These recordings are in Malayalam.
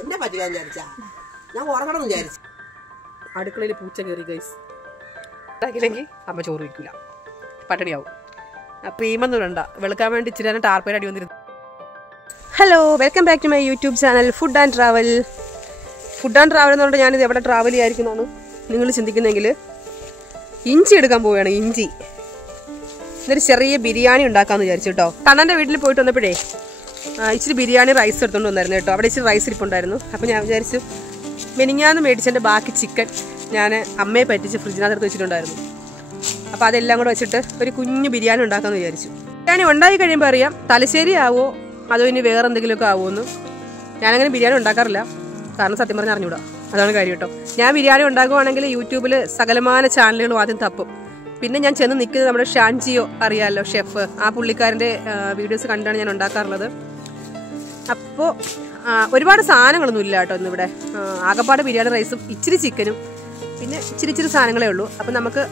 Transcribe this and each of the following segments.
എന്നെ പറ്റില്ല വിചാരിച്ചാ ഞാൻ ഉറങ്ങണം വിചാരിച്ചു. അടുക്കളയിൽ പൂച്ച കയറി ഗൈസ്. ഉണ്ടാക്കിയില്ലെങ്കിൽ അമ്മ ചോറ് വയ്ക്കില്ല, പട്ടിണിയാവും. പ്രീമൊന്നും വേണ്ട, വെളുക്കാൻ വേണ്ടി ഇച്ചിരി ടാർപ്പേൽ അടി വന്നിരുന്നു. Hello, welcome back to my YouTube channel food and travel. Food and travel എന്ന് പറഞ്ഞാൽ ഞാനിത് എവിടെ ട്രാവൽ ചെയ്യായിരിക്കുന്നതാണ് നിങ്ങൾ ചിന്തിക്കുന്നെങ്കിൽ, ഇഞ്ചി എടുക്കാൻ പോവുകയാണ്. ഇഞ്ചി എന്നൊരു ചെറിയ ബിരിയാണി ഉണ്ടാക്കാമെന്ന് വിചാരിച്ചു കേട്ടോ. കണ്ണൻ്റെ വീട്ടിൽ പോയിട്ട് വന്നപ്പോഴേ ഇച്ചിരി ബിരിയാണി റൈസ് എടുത്തുകൊണ്ട് വന്നായിരുന്നു കേട്ടോ. അവിടെ ഇച്ചിരി റൈസ് ഇരിപ്പുണ്ടായിരുന്നു. അപ്പോൾ ഞാൻ വിചാരിച്ചു മെനിഞ്ഞാന്ന് മേടിച്ചതിൻ്റെ ബാക്കി ചിക്കൻ ഞാൻ അമ്മയെ പറ്റിച്ച് ഫ്രിഡ്ജിനകത്ത് വെച്ചിട്ടുണ്ടായിരുന്നു. അപ്പോൾ അതെല്ലാം കൂടെ വെച്ചിട്ട് ഒരു കുഞ്ഞു ബിരിയാണി ഉണ്ടാക്കാമെന്ന് വിചാരിച്ചു. ബിരിയാണി ഉണ്ടാക്കി കഴിയുമ്പോൾ അറിയാം തലശ്ശേരി ആവോ അതോ ഇനി വേറെ എന്തെങ്കിലുമൊക്കെ ആവുമെന്ന്. ഞാനങ്ങനെ ബിരിയാണി ഉണ്ടാക്കാറില്ല, കാരണം സത്യം പറഞ്ഞാൽ അറിഞ്ഞൂടാ, അതാണ് കാര്യം കേട്ടോ. ഞാൻ ബിരിയാണി ഉണ്ടാക്കുവാണെങ്കിൽ യൂട്യൂബിൽ സകലമാന ചാനലുകളും ആദ്യം തപ്പും. പിന്നെ ഞാൻ ചെന്ന് നിൽക്കുന്നത് നമ്മുടെ ഷാൻജിയോ അറിയാമല്ലോ, ഷെഫ്. ആ പുള്ളിക്കാരൻ്റെ വീഡിയോസ് കണ്ടാണ് ഞാൻ ഉണ്ടാക്കാറുള്ളത്. അപ്പോൾ ഒരുപാട് സാധനങ്ങളൊന്നും ഇല്ല കേട്ടോ ഇന്നിവിടെ. ആകപ്പാടെ ബിരിയാണി റൈസും ഇച്ചിരി ചിക്കനും പിന്നെ ഇച്ചിരി സാധനങ്ങളേ ഉള്ളൂ. അപ്പം നമുക്ക്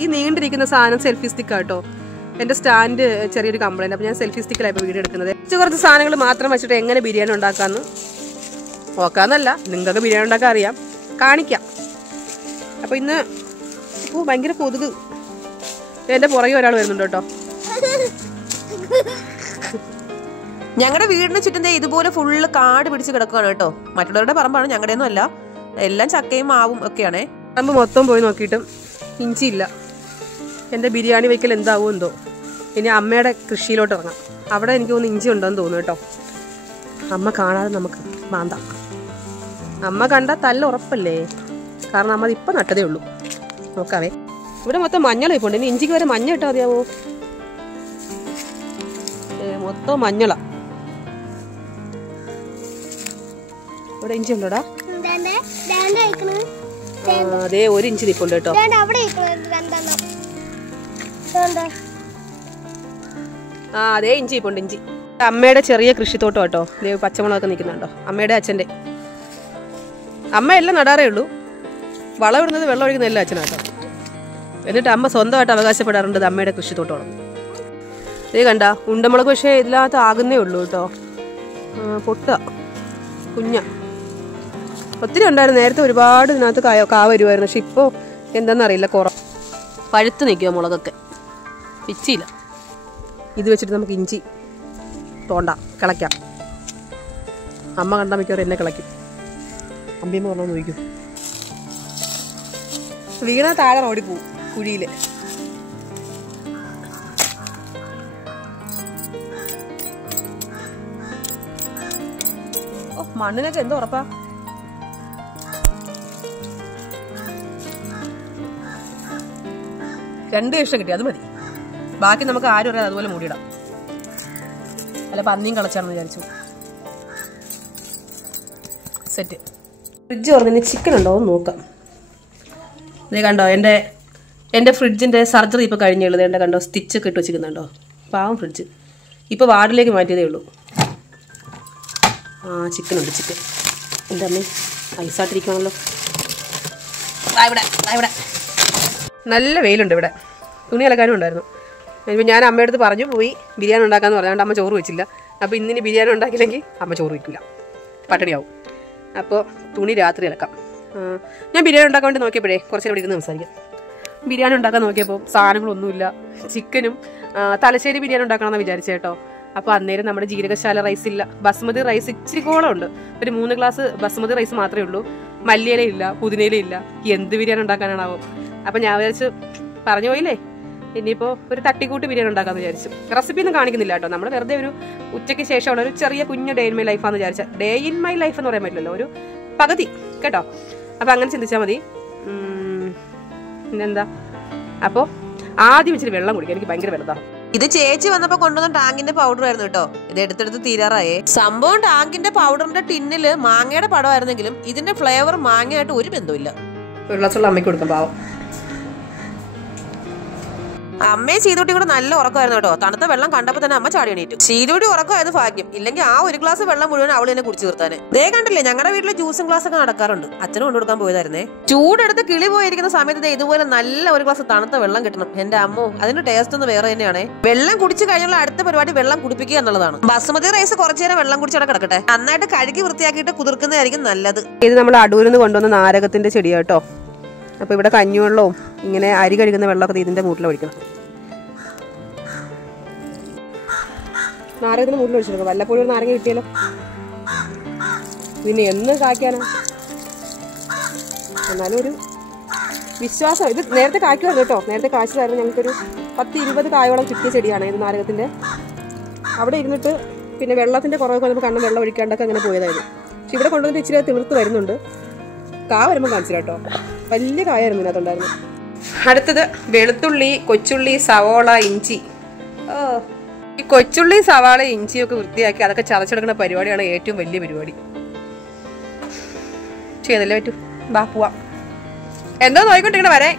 ഈ നീണ്ടിരിക്കുന്ന സാധനം സെൽഫി സ്റ്റിക്കാണ് കേട്ടോ. എൻ്റെ സ്റ്റാൻഡ് ചെറിയൊരു കംപ്ലൈൻറ്റ്, അപ്പോൾ ഞാൻ സെൽഫി സ്റ്റിക്കിലാണ് ഇപ്പോൾ വീഡിയോ എടുക്കുന്നത്. കുറച്ച് സാധനങ്ങൾ മാത്രം വെച്ചിട്ട് എങ്ങനെ ബിരിയാണി ഉണ്ടാക്കാമെന്ന് നോക്കാമെന്നല്ല, നിങ്ങൾക്ക് ബിരിയാണി ഉണ്ടാക്കാൻ അറിയാം, കാണിക്കാം. അപ്പോൾ ഇന്ന് ഇപ്പോൾ ഭയങ്കര കൊതുക്. എൻ്റെ പുറകെ ഒരാൾ വരുന്നുണ്ട് കേട്ടോ. ഞങ്ങളുടെ വീടിന് ചുറ്റും ഇതുപോലെ ഫുള്ള് കാട് പിടിച്ച് കിടക്കുകയാണ് കേട്ടോ. മറ്റുള്ളവരുടെ പറമ്പാണ്, ഞങ്ങളുടെ ഒന്നും അല്ല. എല്ലാം ചക്കയും മാവും ഒക്കെയാണേ. പറമ്പ് മൊത്തം പോയി നോക്കിയിട്ടും ഇഞ്ചിയില്ല. എൻ്റെ ബിരിയാണി വയ്ക്കൽ എന്താവും എന്തോ. ഇനി അമ്മയുടെ കൃഷിയിലോട്ട് ഇറങ്ങാം. അവിടെ എനിക്ക് തോന്നുന്നു ഇഞ്ചി ഉണ്ടെന്ന് തോന്നുന്നു കേട്ടോ. അമ്മ കാണാതെ നമുക്ക് മാന്താം. അമ്മ കണ്ടാൽ തല്ല ഉറപ്പല്ലേ, കാരണം അമ്മ ഇപ്പം നട്ടതേ ഉള്ളൂ. നോക്കാവേ, ഇവിടെ മൊത്തം മഞ്ഞൾ ഇപ്പോണ്ട്. ഇനി ഇഞ്ചിക്ക് വരെ മഞ്ഞ ഇട്ടാൽ മതിയാവോ? മൊത്തം മഞ്ഞളാ. ഇവിടെ ഇഞ്ചി ഉണ്ടോടാ? അതേ ഒരു ഇഞ്ചി നിപ്പുണ്ട് കേട്ടോ. അതേ ഇഞ്ചി ഇപ്പുണ്ട്. ഇഞ്ചി അമ്മയുടെ ചെറിയ കൃഷിത്തോട്ടം കേട്ടോ. പച്ചമുളകൊക്കെ നിൽക്കുന്നുണ്ടോ? അമ്മയുടെ അച്ഛൻ്റെ. അമ്മ എല്ലാം നടാറേ ഉള്ളൂ, വളം ഇടുന്നത് വെള്ളം ഒഴിക്കുന്ന എല്ലാം അച്ഛനാട്ടോ. എന്നിട്ട് അമ്മ സ്വന്തമായിട്ട് അവകാശപ്പെടാറുണ്ട് അമ്മയുടെ കൃഷിത്തോട്ടമാണ്. ഇതേ കണ്ട ഉണ്ടമുളക്, പക്ഷേ ഇതിനകത്ത് ആകുന്നേ ഉള്ളൂ കേട്ടോ. പൊട്ട കുഞ്ഞ ഒത്തിരി ഉണ്ടായിരുന്നു നേരത്തെ, ഒരുപാട് ഇതിനകത്ത് കാ വരുമായിരുന്നു. പക്ഷെ ഇപ്പോൾ എന്താണെന്നറിയില്ല, പഴുത്ത് നിൽക്കുക മുളകൊക്കെ, പിച്ചിയില്ല. ഇത് വെച്ചിട്ട് നമുക്ക് ഇഞ്ചി തോണ്ട കിളയ്ക്കാം. അമ്മ കണ്ടാൽ മിക്കവാറും എന്നെ കിളയ്ക്കും. അമ്പിയമ്മ പറഞ്ഞാൽ നോക്കും, വീണ താഴെ റോഡിൽ പോവും കുഴിയിൽ. ഓ, മണ്ണിനൊക്കെ എന്തോ ഉറപ്പാ. രണ്ട് കഷ്ണം കിട്ടി, അത് മതി. ബാക്കി നമുക്ക് ആരും അറിയാതെ അതുപോലെ മൂടിയിടാം. അല്ല പന്നിയും കളച്ചാണെന്ന് വിചാരിച്ചു. സെറ്റ്. ഫ്രിഡ്ജ് തുറന്നിന് ചിക്കൻ ഉണ്ടോ എന്ന് നോക്കാം. ഇതേ കണ്ടോ, എൻ്റെ ഫ്രിഡ്ജിൻ്റെ സർജറി ഇപ്പോൾ കഴിഞ്ഞുള്ളത്. എൻ്റെ കണ്ടോ സ്റ്റിച്ചൊക്കെ ഇട്ട് വെച്ചിരിക്കുന്നുണ്ടോ? പാവം ഫ്രിഡ്ജ്. ഇപ്പോൾ വാർഡിലേക്ക് മാറ്റിയതേ ഉള്ളൂ. ചിക്കനുണ്ട്, ചിക്കൻ. എൻ്റെ അമ്മ ഐസായിട്ടിരിക്കണമല്ലോ. ഇവിടെ നല്ല വെയിലുണ്ട്. ഇവിടെ തുണി അലക്കാനും ഉണ്ടായിരുന്നു. ഇപ്പോൾ ഞാൻ അമ്മയുടെ അടുത്ത് പറഞ്ഞു പോയി ബിരിയാണി ഉണ്ടാക്കാമെന്ന് പറഞ്ഞാൽ അമ്മ ചോറ് വെച്ചില്ല. അപ്പോൾ ഇന്നിനി ബിരിയാണി ഉണ്ടാക്കിയില്ലെങ്കിൽ അമ്മ ചോറ് വയ്ക്കില്ല, പട്ടിണിയാവും. അപ്പോൾ തുണി രാത്രി അലക്കാം. ഞാൻ ബിരിയാണി ഉണ്ടാക്കാൻ വേണ്ടി നോക്കിയപ്പോഴേ കുറച്ച് നേരം ഇരുന്ന് സംസാരിക്കാം. ബിരിയാണി ഉണ്ടാക്കാൻ നോക്കിയപ്പോൾ സാധനങ്ങളൊന്നുമില്ല. ചിക്കനും തലശ്ശേരി ബിരിയാണി ഉണ്ടാക്കണമെന്ന് വിചാരിച്ചു കേട്ടോ. അപ്പോൾ അന്നേരം നമ്മുടെ ജീരകശാല റൈസ് ഇല്ല, ബസ്മതി റൈസ് ഇച്ചിരി കോളം ഉണ്ട്. ഒരു 3 ഗ്ലാസ് ബസ്മതി റൈസ് മാത്രമേ ഉള്ളൂ. മല്ലിയിലയില്ല, പുതിനയിലയില്ല. എന്ത് ബിരിയാണി ഉണ്ടാക്കാനാണാവോ? അപ്പോൾ ഞാൻ വിചാരിച്ചു, പറഞ്ഞു പോയില്ലേ, ഇനിയിപ്പോൾ ഒരു തട്ടിക്കൂട്ട് ബിരിയാണി ഉണ്ടാക്കാമെന്ന് വിചാരിച്ചു. റെസിപ്പി ഒന്നും കാണിക്കുന്നില്ല കേട്ടോ. നമ്മൾ വെറുതെ ഒരു ഉച്ചയ്ക്ക് ശേഷമുള്ള ഒരു ചെറിയ കുഞ്ഞ് ഡേ ഇൻ മൈ ലൈഫാന്ന് വിചാരിച്ചാൽ, ഡേ ഇൻ മൈ ലൈഫ് എന്ന് പറയാൻ പറ്റില്ലല്ലോ, ഒരു പകുതി കേട്ടോ. അപ്പോൾ അങ്ങനെ ചിന്തിച്ചാൽ മതി. പിന്നെന്താ, അപ്പോൾ ആദ്യം ഇച്ചിരി വെള്ളം കുടിക്കാം, എനിക്ക് ഭയങ്കര വെള്ളതാണ്. ഇത് ചേച്ചി വന്നപ്പോൾ കൊണ്ടുവന്ന ടാങ്കിന്റെ പൗഡർ ആയിരുന്നു കേട്ടോ. ഇത് എടുത്തെടുത്ത് തീരാറായേ. സംഭവം ടാങ്കിന്റെ പൗഡറിന്റെ ടിന്നില് മാങ്ങയുടെ പടമായിരുന്നെങ്കിലും ഇതിന്റെ ഫ്ലേവർ മാങ്ങയായിട്ട് ഒരു ബന്ധമില്ല. ഒരു ഗ്ലാസ് വെള്ളം അമ്മയ്ക്ക് കൊടുക്കാം പാവം. അമ്മയും ചീതൂട്ടി കൂടെ നല്ല ഉറക്കമായിരുന്നു കേട്ടോ. തണുത്ത വെള്ളം കണ്ടപ്പോൾ തന്നെ അമ്മ ചാടി എണീറ്റു. ചീതൂട്ടി ഉറക്കമായത് ഭാഗ്യം, ഇല്ലെങ്കിൽ ആ ഒരു ഗ്ലാസ് വെള്ളം മുഴുവൻ അവൾ തന്നെ കുടിച്ചു തീർത്താനെ. ദേ കണ്ടില്ലേ, ഞങ്ങളുടെ വീട്ടിൽ ജ്യൂസും ഗ്ലാസ് ഒക്കെ നടക്കാറുണ്ട്. അച്ഛനും കൊണ്ടുകൊടുക്കാൻ പോയതായിരുന്നേ. ചൂടെടുത്ത് കിളി പോയിരിക്കുന്ന സമയത്ത് ഇതുപോലെ നല്ല ഒരു ഗ്ലാസ് തണുത്ത വെള്ളം കിട്ടണം. എന്റെ അമ്മോ, അതിന്റെ ടേസ്റ്റ് ഒന്ന് വേറെ തന്നെയാണ്. വെള്ളം കുടിച്ചു കഴിഞ്ഞുള്ള അടുത്ത പരിപാടി വെള്ളം കുടിപ്പിക്കുക എന്നുള്ളതാണ്. ബസുമതി റൈസ് കുറച്ചു നേരം വെള്ളം കുടിച്ചവിടെ കിടക്കട്ടെ. നന്നായിട്ട് കഴുകി വൃത്തിയാക്കിയിട്ട് കുതിർക്കുന്നതായിരിക്കും നല്ലത്. ഇത് നമ്മൾ അടൂരിൽ നിന്ന് കൊണ്ടുവന്ന നാരകത്തിന്റെ ചെടിയാ കേട്ടോ. അപ്പൊ ഇവിടെ കഞ്ഞിവെള്ളവും ഇങ്ങനെ അരി കഴുകുന്ന വെള്ളമൊക്കെ ഇതിന്റെ മൂട്ടിൽ ഒഴിക്കണം. നാരകത്തിന് മൂട്ടിൽ ഒഴിച്ചെടുക്കും. വല്ലപ്പോഴും ഒരു നാരങ്ങ കിട്ടിയാലോ. പിന്നെ എന്ന് കായ്ക്കാനാ? എന്നാലും ഒരു വിശ്വാസം. ഇത് നേരത്തെ കായ്ക്കുമായിരുന്നു കേട്ടോ. നേരത്തെ കായ്ച്ചതായിരുന്നു. ഞങ്ങൾക്കൊരു 10-20 കായോളം കിട്ടിയ ചെടിയാണ് ഇത് നാരകത്തിന്റെ. അവിടെ ഇരുന്നിട്ട് പിന്നെ വെള്ളത്തിന്റെ കുറവൊക്കെ വന്നപ്പോൾ കണ്ണം വെള്ളം ഒഴിക്കാണ്ടൊക്കെ അങ്ങനെ പോയതായിരുന്നു. പക്ഷെ ഇവിടെ കൊണ്ടുവന്നിട്ട് ഇച്ചിരി തിമിർത്ത് വരുന്നുണ്ട്. കാ വരുമ്പോൾ കാണിച്ചു കേട്ടോ. വലിയ കായായിരുന്നു ഇതിനകത്തുണ്ടായിരുന്നു. അടുത്തത് വെളുത്തുള്ളി, കൊച്ചുള്ളി, സവോള, ഇഞ്ചി. ഈ കൊച്ചുള്ളി, സവാള, ഇഞ്ചിയൊക്കെ വൃത്തിയാക്കി അതൊക്കെ ചതച്ചെടുക്കുന്ന പരിപാടിയാണ് ഏറ്റവും വലിയ പരിപാടി. ചെയ്തല്ലേ പറ്റൂ. ബാ പോവാം. എന്തോ നോയിക്കൊണ്ടിരിക്കണ വരെ.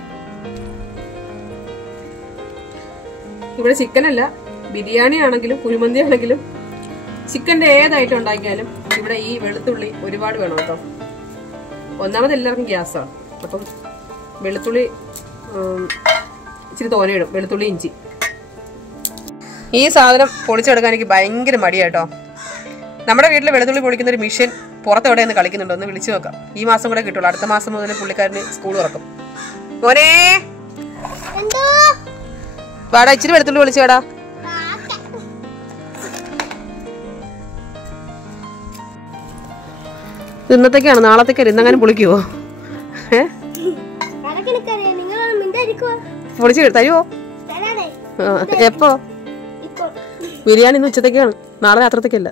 ഇവിടെ ചിക്കനല്ല, ബിരിയാണി ആണെങ്കിലും കുഴിമന്തി ആണെങ്കിലും ചിക്കൻ്റെ ഏതായിട്ടും ഉണ്ടാക്കിയാലും ഇവിടെ ഈ വെളുത്തുള്ളി ഒരുപാട് വേണം കേട്ടോ. ഒന്നാമത് എല്ലാവർക്കും ഗ്യാസാണ്. അപ്പം വെളുത്തുള്ളി ഇച്ചിരി തോനെ ഇടും. വെളുത്തുള്ളി, ഇഞ്ചി. ഈ സാധനം പൊളിച്ചെടുക്കാൻ എനിക്ക് ഭയങ്കര മടിയാട്ടോ. നമ്മുടെ വീട്ടിൽ വെളുത്തുള്ളി പൊളിക്കുന്ന ഒരു മിഷൻ പുറത്തെവിടെ നിന്ന് കളിക്കുന്നുണ്ടോ എന്ന് വിളിച്ചു നോക്കാം. ഈ മാസം കൂടെ കിട്ടുള്ളൂ. അടുത്ത മാസം മുതൽ പുള്ളിക്കാരന് സ്കൂൾ തുറക്കും. മോനെ വാടാ, ഇച്ചിരി വെളുത്തുള്ളി പൊളിച്ചേടാ. ഇന്നത്തേക്കാണ്, നാളത്തേക്കാണ്. ഇന്നങ്ങനെ പൊളിക്കുവോ? പൊളിച്ച് തരുവോ? എപ്പോ? ബിരിയാണി ഇന്ന് ഉച്ചത്തേക്കാണ്, നാളെ രാത്രത്തേക്കല്ല.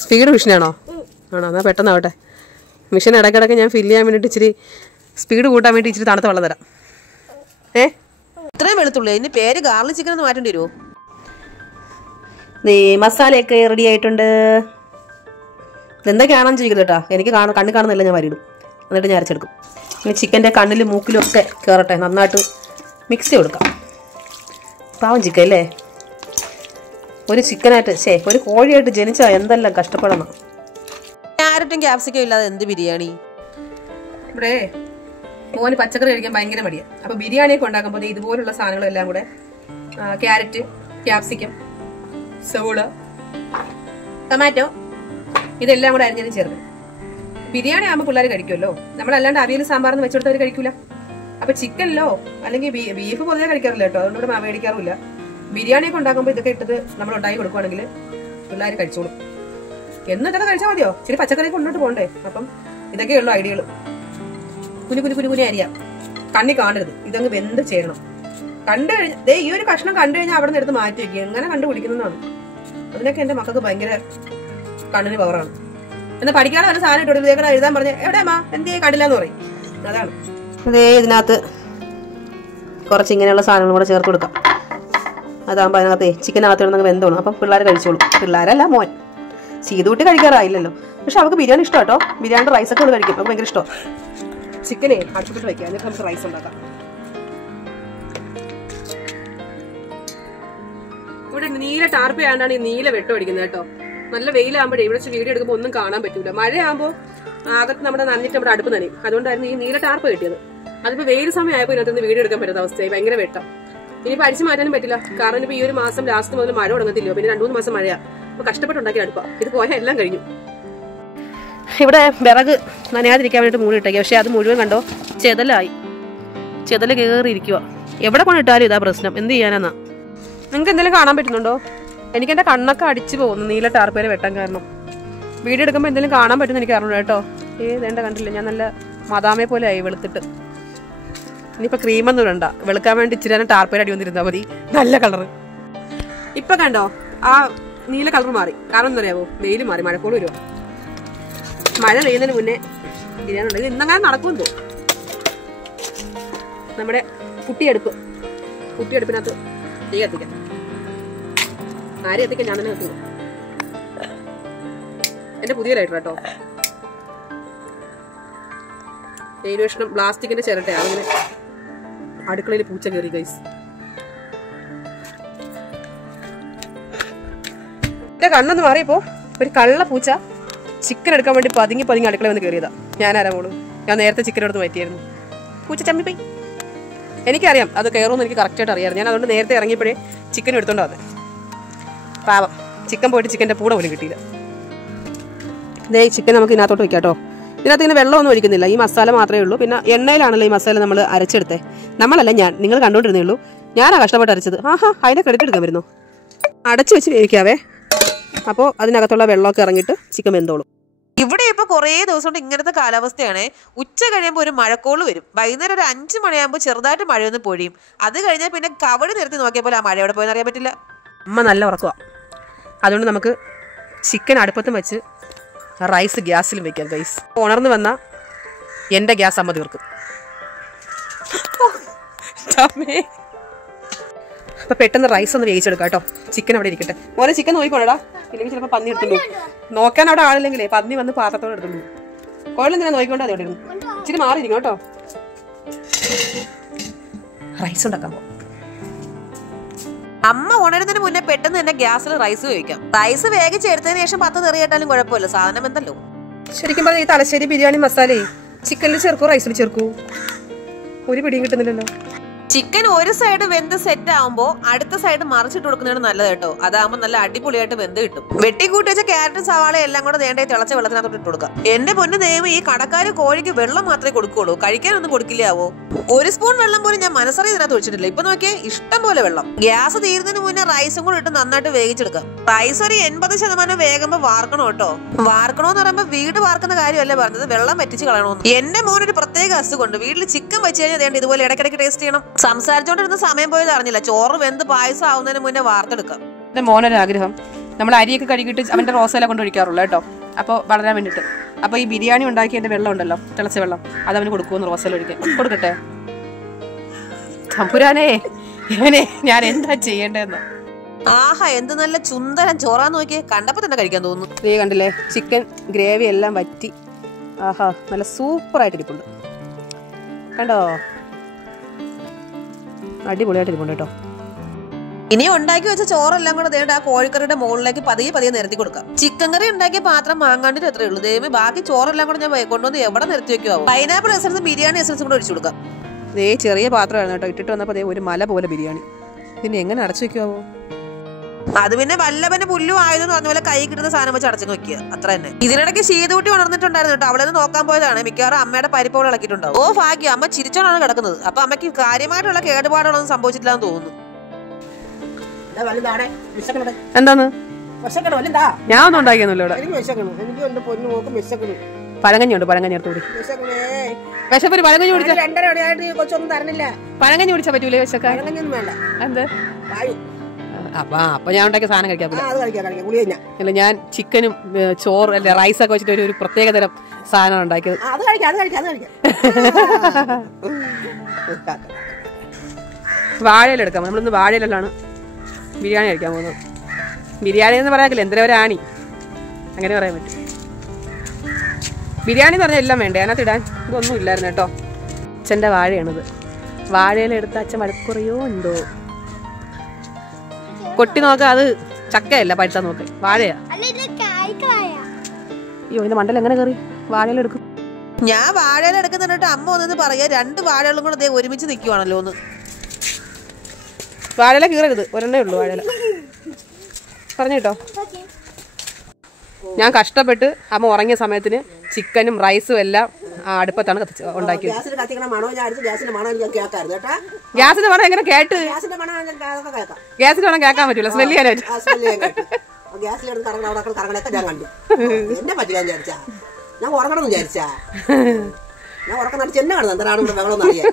സ്പീഡ് മിഷനാണോ? ആണോ? എന്നാൽ പെട്ടെന്നാവട്ടെ. മിഷൻ ഇടയ്ക്കിടയ്ക്ക് ഞാൻ ഫില്ല് ചെയ്യാൻ വേണ്ടിയിട്ട് ഇച്ചിരി സ്പീഡ് കൂട്ടാൻ വേണ്ടി ഇച്ചിരി തണുത്ത വെള്ളം തരാം. ഇത്രയും വെളുത്തുള്ളൂ. ഇതിന് പേര് ഗാർലിക് ചിക്കൻ ഒന്ന് മാറ്റേണ്ടി വരുമോ? മസാലയൊക്കെ റെഡി ആയിട്ടുണ്ട്. എന്തൊക്കെയാണെന്ന് ചോദിക്കുന്നത് കേട്ടോ. എനിക്ക് കണ്ണ് കാണുന്നില്ല, ഞാൻ വരിടും. എന്നിട്ട് ഞാൻ അരച്ചെടുക്കും. ഇനി ചിക്കൻ്റെ കണ്ണിലും മൂക്കിലും ഒക്കെ കയറട്ടെ. നന്നായിട്ട് മിക്സ് ചെയ്ത് കൊടുക്കാം. പാവം ചിക്കൻ അല്ലേ? ഒരു ചിക്കനായിട്ട് ഒരു കോഴിയായിട്ട് ജനിച്ചാൽ എന്തെല്ലാം കഷ്ടപ്പെടണം. ക്യാരറ്റും ക്യാപ്സിക്കും ഇല്ലാതെ എന്ത് ബിരിയാണി? ഇവിടെ മോന് പച്ചക്കറി കഴിക്കാൻ ഭയങ്കര മടിയാണ്. അപ്പോൾ ബിരിയാണിയൊക്കെ ഉണ്ടാക്കുമ്പോൾ ഇതുപോലുള്ള സാധനങ്ങളെല്ലാം കൂടെ ക്യാരറ്റ്, ക്യാപ്സിക്കം, സവോള, ടൊമാറ്റോ ഇതെല്ലാം കൂടെ അരിഞ്ഞതിന് ചേർക്കും. ബിരിയാണി ആകുമ്പോൾ പിള്ളേർ കഴിക്കുമല്ലോ. നമ്മളല്ലാണ്ട് അവിയൽ സാമ്പാറെന്ന് വെച്ചെടുത്തവർ കഴിക്കൂല. അപ്പൊ ചിക്കനിലോ അല്ലെങ്കിൽ ബീഫ് പൊതുവെ കഴിക്കാറില്ല കേട്ടോ. അതുകൊണ്ട് ഇവിടെ മേടിക്കാറില്ല. ബിരിയാണിയൊക്കെ ഉണ്ടാക്കുമ്പോൾ ഇതൊക്കെ ഇട്ടത് നമ്മൾ ഉണ്ടാക്കി കൊടുക്കുവാണെങ്കിൽ പിള്ളേർ കഴിച്ചോളും. എന്നും ഇതൊക്കെ കഴിച്ചാൽ മതിയോ? ഇച്ചിരി പച്ചക്കറി കൊണ്ടോട്ട് പോകണ്ടേ? അപ്പം ഇതൊക്കെയുള്ളൂ ഐഡിയകൾ. കുഞ്ഞു അരിയാം. കണ്ണി കാണരുത്. ഇതങ്ങ് വെന്ത് ചേരണം. കണ്ടു കഴിഞ്ഞാൽ ഈ ഒരു കഷ്ണം കണ്ടു കഴിഞ്ഞാൽ അവിടെ നിന്ന് എടുത്ത് മാറ്റി വെക്കുക. എങ്ങനെ കണ്ടുപിടിക്കുന്നതാണ്. അതിനൊക്കെ എന്റെ മക്കൾക്ക് ഭയങ്കര കണ്ണിന് പവറാണ്. എന്നാൽ പഠിക്കാതെ വല്ല സാധനം ഇട്ടോട്ട് എഴുതാൻ പറഞ്ഞ എവിടെ അമ്മ എന്ത് കടില്ല എന്ന് പറയും. അതാണ്. ഇതിനകത്ത് കുറച്ച് ഇങ്ങനെയുള്ള സാധനങ്ങളും കൂടെ ചേർത്ത് കൊടുക്കാം. അതാകുമ്പോൾ അതിനകത്ത് ചിക്കനകത്ത് ഇടുന്ന വെന്തോണം. അപ്പം പിള്ളേർ കഴിച്ചോളും. പിള്ളേരല്ല, മോൻ. ചീതൂട്ടി കഴിക്കാറായില്ലല്ലോ. പക്ഷെ അവർക്ക് ബിരിയാണി ഇഷ്ടം കേട്ടോ. ബിരിയാണിയുടെ റൈസൊക്കെ ഒന്ന് കഴിക്കും. അവർക്ക് ഭയങ്കര ഇഷ്ടമാണ്. ചിക്കനെ അടുപ്പിട്ട് വയ്ക്കുക. എന്നിട്ട് നമുക്ക് റൈസ് ഉണ്ടാക്കാം. ഇവിടെ നീല ടാർപ്പ് ആയതുകൊണ്ടാണ് ഈ നീല വെട്ടം അടിക്കുന്നത് കേട്ടോ. നല്ല വെയിലാകുമ്പോഴേ ഇവിടെ വീഡിയോ എടുക്കുമ്പോൾ ഒന്നും കാണാൻ പറ്റൂല. മഴയാകുമ്പോൾ അകത്ത് നമ്മുടെ നനഞ്ഞിട്ട് നമ്മുടെ അടുപ്പ് നനയും. അതുകൊണ്ടായിരുന്നു ഈ നീല ടാർപ്പ് കിട്ടിയത്. അതിപ്പോ വെയിൽ സമയമായപ്പോൾ ഇതിനകത്ത് വീഡിയോ എടുക്കാൻ പറ്റാത്ത അവസ്ഥയായി. ഭയങ്കര വെട്ടം. ഇനിയിപ്പോൾ അടിച്ചു മാറ്റാനും പറ്റില്ല. കാരണം ഇപ്പൊ ഈ ഒരു മാസം ലാസ്റ്റ് മുതൽ മഴ തുടങ്ങത്തില്ലോ. പിന്നെ 2-3 മാസം മഴയാ. അപ്പൊ കഷ്ടപ്പെട്ടുണ്ടാക്കി അടുപ്പാ. ഇത് പോയാൽ എല്ലാം കഴിഞ്ഞു. ഇവിടെ വിറക് നനയാതിരിക്കാൻ വേണ്ടിയിട്ട് മൂടി ഇട്ടേക്കുക. പക്ഷെ അത് മുഴുവൻ കണ്ടോ ചെതലായി. ചെതല് കയറിയിരിക്കുക. എവിടെ കൊണ്ടിട്ടാലും ഇതാ പ്രശ്നം. എന്ത് ചെയ്യാനാ? നിങ്ങൾക്ക് എന്തെങ്കിലും കാണാൻ പറ്റുന്നുണ്ടോ? എനിക്ക് എന്റെ കണ്ണൊക്കെ അടിച്ചു പോകുന്നു നീല ടാർപ്പേരെ വെട്ടാൻ കാരണം. വീഡിയോ എടുക്കുമ്പോൾ എന്തെങ്കിലും കാണാൻ പറ്റുമെന്ന് എനിക്ക് അറിഞ്ഞു കേട്ടോ. വേണ്ട കണ്ടില്ല, ഞാൻ നല്ല മദാമയെ പോലെ ആയി വെളുത്തിട്ട്. ഇനിയിപ്പോൾ ക്രീമൊന്നും ഇടണ്ട. വെളുക്കാൻ വേണ്ടി ഇച്ചിരി ടാർപ്പേരെ അടി വന്നിരുന്നാൽ മതി. നല്ല കളറ്. ഇപ്പൊ കണ്ടോ ആ നീല കളർ മാറി. കാരണം എന്താ അറിയാവോ? വെയിൽ മാറി, മഴക്കോട് വരുമോ. മഴ പെയ്യുന്നതിന് മുന്നേ ബിരിയാണി ഉണ്ടെങ്കിൽ ഇന്നങ്ങനെ നടക്കുമെന്ന് തോന്നും. നമ്മുടെ കുട്ടിയടുപ്പിനകത്ത് തീ കത്തിക്കാം. ആരെ കത്തിക്കാൻ ഞാൻ തന്നെ കത്തുന്നു. എന്റെ പുതിയ ലൈറ്റർ കേട്ടോ. ഏകദേശം പ്ലാസ്റ്റിക്കിന്റെ ചിരട്ടയാണ്. അങ്ങനെ അടുക്കളയിൽ പൂച്ച കയറി ഗൈസ്. എന്റെ കണ്ണൊന്ന് മാറിയപ്പോ ഒരു കള്ള പൂച്ച ചിക്കൻ എടുക്കാൻ വേണ്ടി പതുങ്ങി അടുക്കള വന്ന് കയറിയതാ. ഞാനാരാ മോള്? ഞാൻ നേരത്തെ ചിക്കൻ എടുത്ത് മാറ്റിയായിരുന്നു. പൂച്ച ചമ്മിപ്പോയി. എനിക്കറിയാം അത് കയറുമെന്ന് എനിക്ക് കറക്റ്റായിട്ട് അറിയാമായിരുന്നു. ഞാൻ അതുകൊണ്ട് നേരത്തെ ഇറങ്ങിയപ്പോഴേ ചിക്കൻ എടുത്തോണ്ട് വന്നേ. പാവം, ചിക്കൻ പോയിട്ട് ചിക്കൻ്റെ പൂട പോലും കിട്ടിയില്ല. ഇതേ ചിക്കൻ നമുക്ക് ഇതിനകത്തോട്ട് വെക്കാം കേട്ടോ. ഇതിനകത്ത് ഇങ്ങനെ വെള്ളമൊന്നും ഒഴിക്കുന്നില്ല, ഈ മസാല മാത്രമേ ഉള്ളൂ. പിന്നെ എണ്ണയിലാണല്ലോ ഈ മസാല നമ്മൾ അരച്ചെടുത്തേ. നമ്മളല്ല, നിങ്ങൾ കണ്ടുകൊണ്ടിരുന്നേ ഉള്ളൂ. ഞാനാ കഷ്ടപ്പെട്ട് അരച്ചത്. അതിനെ ക്രെഡിറ്റ് എടുക്കാൻ വരുന്നു. അടച്ചു വെച്ച് വേവിക്കാവേ. അപ്പോൾ അതിനകത്തുള്ള വെള്ളമൊക്കെ ഇറങ്ങിയിട്ട് ചിക്കൻ വെന്തോളും. ഇവിടെ ഇപ്പോൾ കുറേ ദിവസം കൊണ്ട് ഇങ്ങനത്തെ കാലാവസ്ഥയാണ്. ഉച്ച കഴിയുമ്പോൾ ഒരു മഴക്കോള് വരും. വൈകുന്നേരം ഒരു 5 മണിയാകുമ്പോൾ ചെറുതായിട്ട് മഴയൊന്ന് പൊഴിയും. അത് കഴിഞ്ഞാൽ പിന്നെ കവടി നിർത്തി നോക്കിയപ്പോൾ ആ മഴ എവിടെ പോയെന്ന് അറിയാൻ പറ്റില്ല. അമ്മ നല്ല ഉറക്കുക. അതുകൊണ്ട് നമുക്ക് ചിക്കൻ അടുപ്പത്തും വെച്ച് റൈസ് ഗ്യാസിലും വെക്കാം ഗൈസ്. ഉണർന്ന് വന്ന എൻ്റെ ഗ്യാസ് അമ്മ തീർക്കും. അപ്പം പെട്ടെന്ന് റൈസ് ഒന്ന് വേവിച്ചെടുക്കാം കേട്ടോ. ചിക്കൻ അവിടെ ഇരിക്കട്ടെ. മോനെ ചിക്കൻ നോക്കിക്കോണടാ, ഇല്ലെങ്കിൽ ചിലപ്പോൾ പന്നി എടുത്തുള്ളൂ. നോക്കാൻ അവിടെ ആളില്ലെങ്കിലേ പന്നി വന്ന് പാത്രത്തോടെ എടുത്തുള്ളൂ. കുഴലെന്തിനാ നോക്കിക്കൊണ്ട് അതോടെ ഇരുന്നു. ഇച്ചിരി മാറിയിരിക്കും കേട്ടോ. റൈസ് ഉണ്ടാക്കാൻ പോകും. അമ്മ ഉണരുന്നതിന് മുന്നേ പെട്ടെന്ന് തന്നെ ഗ്യാസിൽ റൈസ് വേവിക്കാം. റൈസ് വേവിച്ചെടുത്തതിന് ശേഷം 10 തെറിയിട്ടാലും കുഴപ്പമില്ല, സാധനം എന്തല്ലോ. ശരിക്കും പറഞ്ഞാൽ ഈ തലശ്ശേരി ബിരിയാണി മസാലയെ ചിക്കനിൽ ചേർക്കൂ റൈസിൽ ചേർക്കൂ, ഒരു പിടിയും കിട്ടുന്നില്ലല്ലോ. ചിക്കൻ ഒരു സൈഡ് വെന്ത് സെറ്റ് ആവുമ്പോൾ അടുത്ത സൈഡ് മറിച്ചിട്ട് കൊടുക്കുന്നതാണ് നല്ലത് കേട്ടോ. അതാകുമ്പോൾ നല്ല അടിപൊളിയായിട്ട് വെന്ത് കിട്ടും. വെട്ടിക്കൂട്ടി വെച്ച ക്യാരറ്റും സവാള എല്ലാം കൂടെ വേണ്ട തിളച്ച വെള്ളത്തിനകത്തോട്ട് ഇട്ട് കൊടുക്കാം. എന്റെ പൊന്നു ദൈവം, ഈ കടക്കാര് കോഴിക്ക് വെള്ളം മാത്രമേ കൊടുക്കുള്ളൂ, കഴിക്കാനൊന്നും കൊടുക്കില്ലാവോ. 1 സ്പൂൺ വെള്ളം പോലും ഞാൻ മനസ്സറിയ ഇതിനകത്ത് ഒഴിച്ചിട്ടില്ല. ഇപ്പൊ നോക്കിയേ, ഇഷ്ടം പോലെ വെള്ളം. ഗ്യാസ് തീരുന്നതിന് മുന്നേ റൈസും കൂടെ ഇട്ട് നന്നായിട്ട് വേവിച്ചെടുക്കാം. റൈസ് ഒരു 80% വേകുമ്പോൾ വാർക്കണം കേട്ടോ. വാർക്കണോന്ന് പറയുമ്പോൾ വീട് വാർക്കുന്ന കാര്യമല്ല പറഞ്ഞത്, വെള്ളം വറ്റിച്ച് കളയണമെന്ന്. എന്റെ മോനൊരു പ്രത്യേക അസുഖമുണ്ട്. വീട്ടിൽ ചിക്കൻ വെച്ച് കഴിഞ്ഞാൽ ഇതുപോലെ ഇടയ്ക്കിടയ്ക്ക് ടേസ്റ്റ് ചെയ്യണം. സംസാരിച്ചോണ്ടിരുന്ന സമയം പോയത് അറിഞ്ഞില്ല. ചോറ് വെന്ത് പായസം ആവുന്നതിന് മുന്നേ വാർത്തെടുക്കാം. എന്റെ മോനൊരാഗ്രഹം, നമ്മൾ അരിയൊക്കെ കഴുകിയിട്ട് അവന്റെ റോസയില കൊണ്ട് ഒഴിക്കാറുള്ളൂ കേട്ടോ, അപ്പോൾ വളരാൻ വേണ്ടിയിട്ട്. അപ്പോൾ ഈ ബിരിയാണി ഉണ്ടാക്കി എന്റെ വെള്ളം ഉണ്ടല്ലോ, തിളച്ച വെള്ളം, അത് അവന് കൊടുക്കുമെന്ന് റോസയില ഒഴിക്കാൻ. കൊടുക്കട്ടെ തമ്പുരാനേ, ഇവനെ ഞാൻ എന്താ ചെയ്യേണ്ടതെന്ന്. ആഹാ, എന്ത് നല്ല ചുന്ദരം ചോറാന്ന് നോക്കിയേ, കണ്ടപ്പോ തന്നെ കഴിക്കാൻ തോന്നുന്നു. നീ കണ്ടില്ലേ, ചിക്കൻ ഗ്രേവി എല്ലാം വറ്റി. ആഹാ, നല്ല സൂപ്പറായിട്ടിരിപ്പുണ്ട് കണ്ടോ, അടിപൊളിയായിട്ടിരിപ്പുണ്ട് കേട്ടോ. ഇനി ഉണ്ടാക്കി വെച്ച ചോറെല്ലാം കൂടെ ദേണ്ട ആ കോഴിക്കറിയുടെ മുകളിലേക്ക് പതിയെ നിരത്തി കൊടുക്കാം. ചിക്കൻ കറി ഉണ്ടാക്കിയ പാത്രം മാങ്ങാണ്ടിട്ട് എത്രയേ ഉള്ളൂ. ദൈവമേ, ബാക്കി ചോറെല്ലാം കൂടെ ഞാൻ കൊണ്ടുവന്ന് എവിടെ നിരത്തി വെക്കുമോ. പൈനാപ്പിൾ എസൻസ് ബിരിയാണി എസൻസും കൂടെ ഒഴിച്ചു കൊടുക്കാം. ദേ ചെറിയ പാത്രമാണ് കേട്ടോ, ഇട്ടിട്ട് വന്നപ്പോൾ ദേ ഒരു മല പോലെ ബിരിയാണി. പിന്നെ എങ്ങനെ അടച്ചു വെക്കുമോ? അത് പിന്നെ വല്ലവന്റെ പുല്ലും ആയതെന്ന് പറഞ്ഞ പോലെ കൈ കിട്ടുന്ന സാധനം വെച്ച് അടച്ചു വെക്കുക, അത്ര തന്നെ. ഇതിനിടയ്ക്ക് ശീതൂട്ടി ഉണർന്നിട്ടുണ്ടായിരുന്നു കേട്ടോ. അവളെ നോക്കാൻ പോയതാണ്. മിക്കവാറും അമ്മയുടെ പരിപ്പ് അവൾ ഇളക്കിയിട്ടുണ്ടാവും. ഓ ഭാഗ്യം, അമ്മ ചിരിച്ചോണ്ടാണ് കിടക്കുന്നത്. അപ്പൊ അമ്മയ്ക്ക് കാര്യമായിട്ടുള്ള കേടുപാടുകളൊന്നും സംഭവിച്ചിട്ടില്ലാന്ന് തോന്നുന്നു. എന്താന്ന് ഞാൻ ഒന്നും ഉണ്ടാക്കിയൊന്നുമില്ല ഇവിടെ. പഴങ്കഞ്ഞുണ്ട്, പഴങ്കഞ്ഞി എടുത്തുകൂടി. വിശപ്പൊരു പഴങ്കഞ്ഞി കുടിച്ചാൽ പഴങ്കഞ്ഞി കുടിച്ചാൽ പറ്റൂലേ വിശക്കാൻ? എന്ത് അപ്പൊ ഞാൻ ഉണ്ടാക്കിയ സാധനം കഴിക്കാൻ പറ്റില്ല. അല്ല, ഞാൻ ചിക്കനും ചോറ് അല്ലെ റൈസൊക്കെ വെച്ചിട്ട് ഒരു പ്രത്യേക തരം സാധനം ഉണ്ടാക്കിയത്. വാഴയില എടുക്കാം. നമ്മളിന്ന് വാഴയിലാണ് ബിരിയാണി കഴിക്കാൻ പോകുന്നത്. ബിരിയാണി എന്ന് പറയാക്കില്ല, എന്തിനൊരാണി അങ്ങനെ പറയാൻ പറ്റും. ബിരിയാണി എന്ന് പറഞ്ഞാൽ എല്ലാം വേണ്ടേ, അതിനകത്ത് ഇടാൻ ഇതൊന്നും ഇല്ലായിരുന്നു കേട്ടോ. അച്ഛൻ്റെ വാഴയാണിത്. വാഴയില എടുത്ത് അച്ഛൻ വഴക്കുറയോ എന്തോ. കൊട്ടി നോക്കാം, അത് ചക്കയല്ല, പഴുത്താ നോക്ക്, വാഴയാ. അയ്യോ, ഇതിന്റെ മണ്ടൽ എങ്ങനെ കയറി വാഴയില എടുക്കും? ഞാൻ വാഴയില എടുക്കുന്നുണ്ട്. അമ്മ ഒന്നെന്ന് പറയാ, 2 വാഴകളും കൂടെ അതേ ഒരുമിച്ച് നിൽക്കുവാണല്ലോ. ഒന്ന് വാഴയില കീറരുത്, ഒരെണ്ണേ ഉള്ളൂ വാഴയില. പറഞ്ഞു കേട്ടോ. ഞാൻ കഷ്ടപ്പെട്ട് അമ്മ ഉറങ്ങിയ സമയത്തിന് ചിക്കനും റൈസും എല്ലാം അടുപ്പത്താണ് ഉണ്ടാക്കിയത്. ഗ്യാസിന്റെ മണം എങ്ങനെ കേട്ട്? ഗ്യാസിന്റെ മണം കേൾക്കാൻ പറ്റൂല, സ്മെല് ചെയ്യാനായിട്ട്. ഞാൻ ഉറങ്ങണം വിചാരിച്ചാ, ഞാൻ ഉറക്കം നടത്തി എന്നെ കാണുന്നത് എന്താണ് വെള്ളം അറിയാൻ.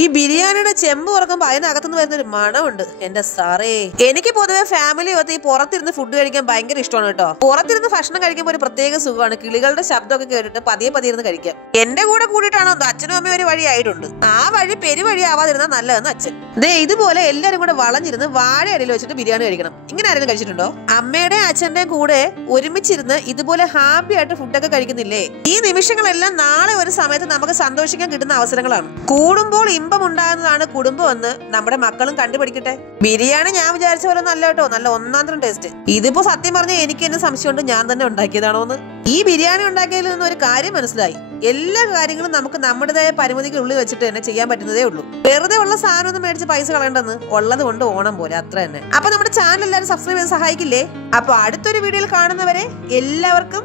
ഈ ബിരിയാണിയുടെ ചെമ്പ് തുറക്കുമ്പോൾ അതിനകത്തുനിന്ന് വരുന്നൊരു മണമുണ്ട്. എന്റെ സാറേ, എനിക്ക് പൊതുവെ ഫാമിലി ഒത്ത് ഈ പുറത്തിരുന്ന് ഫുഡ് കഴിക്കാൻ ഭയങ്കര ഇഷ്ടമാണ് കേട്ടോ. പുറത്തിരുന്ന് ഭക്ഷണം കഴിക്കുമ്പോൾ ഒരു പ്രത്യേക സുഖമാണ്. കിളികളുടെ ശബ്ദമൊക്കെ കേട്ടിട്ട് പതിയെ ഇരുന്ന് കഴിക്കാം. എന്റെ കൂടെ കൂടിയിട്ടാണോ അച്ഛനും അമ്മയും ഒരു വഴി ആയിട്ടുണ്ട്. ആ വഴി പെരുവഴി ആവാതിരുന്നാൽ നല്ലതെന്ന് അച്ഛൻ. ഇതുപോലെ എല്ലാരും കൂടെ വളഞ്ഞിരുന്ന് വാഴയടിയിൽ വെച്ചിട്ട് ബിരിയാണി കഴിക്കണം. ഇങ്ങനെ ആരെങ്കിലും കഴിച്ചിട്ടുണ്ടോ? അമ്മയുടെയും അച്ഛന്റെയും കൂടെ ഒരുമിച്ചിരുന്ന് ഇതുപോലെ ഹാപ്പി ആയിട്ട് ഫുഡൊക്കെ കഴിക്കുന്നില്ലേ? ഈ നിമിഷങ്ങളെല്ലാം നാളെ ഒരു സമയത്ത് നമുക്ക് സന്തോഷിക്കാൻ കിട്ടുന്ന അവസരങ്ങളാണ്. കൂടുമ്പോൾ ഇമ്പം ഉണ്ടാകുന്നതാണ് കുടുംബം എന്ന് നമ്മുടെ മക്കളും കണ്ടുപിടിക്കട്ടെ. ബിരിയാണി ഞാൻ വിചാരിച്ച പോലെ നല്ല കേട്ടോ, നല്ല ഒന്നാം തരം ടേസ്റ്റ്. ഇതിപ്പോ സത്യം പറഞ്ഞാൽ എനിക്ക് എന്നെ സംശയമുണ്ട്, ഞാൻ തന്നെ ഉണ്ടാക്കിയതാണോ എന്ന്. ഈ ബിരിയാണി ഉണ്ടാക്കിയതിൽ നിന്ന് ഒരു കാര്യം മനസ്സിലായി. എല്ലാ കാര്യങ്ങളും നമുക്ക് നമ്മുടേതായ പരിമിതിക്കുള്ളിൽ വെച്ചിട്ട് തന്നെ ചെയ്യാൻ പറ്റുന്നതേ ഉള്ളൂ. വെറുതെ ഉള്ള സാധനം ഒന്നും മേടിച്ച് പൈസ കളയേണ്ടെന്ന്, ഉള്ളത് കൊണ്ട് ഓണം പോലെ, അത്ര തന്നെ. അപ്പൊ നമ്മുടെ ചാനൽ എല്ലാവരും സബ്സ്ക്രൈബ് ചെയ്ത് സഹായിക്കില്ലേ? അപ്പൊ അടുത്തൊരു വീഡിയോയിൽ കാണുന്നവരെ എല്ലാവർക്കും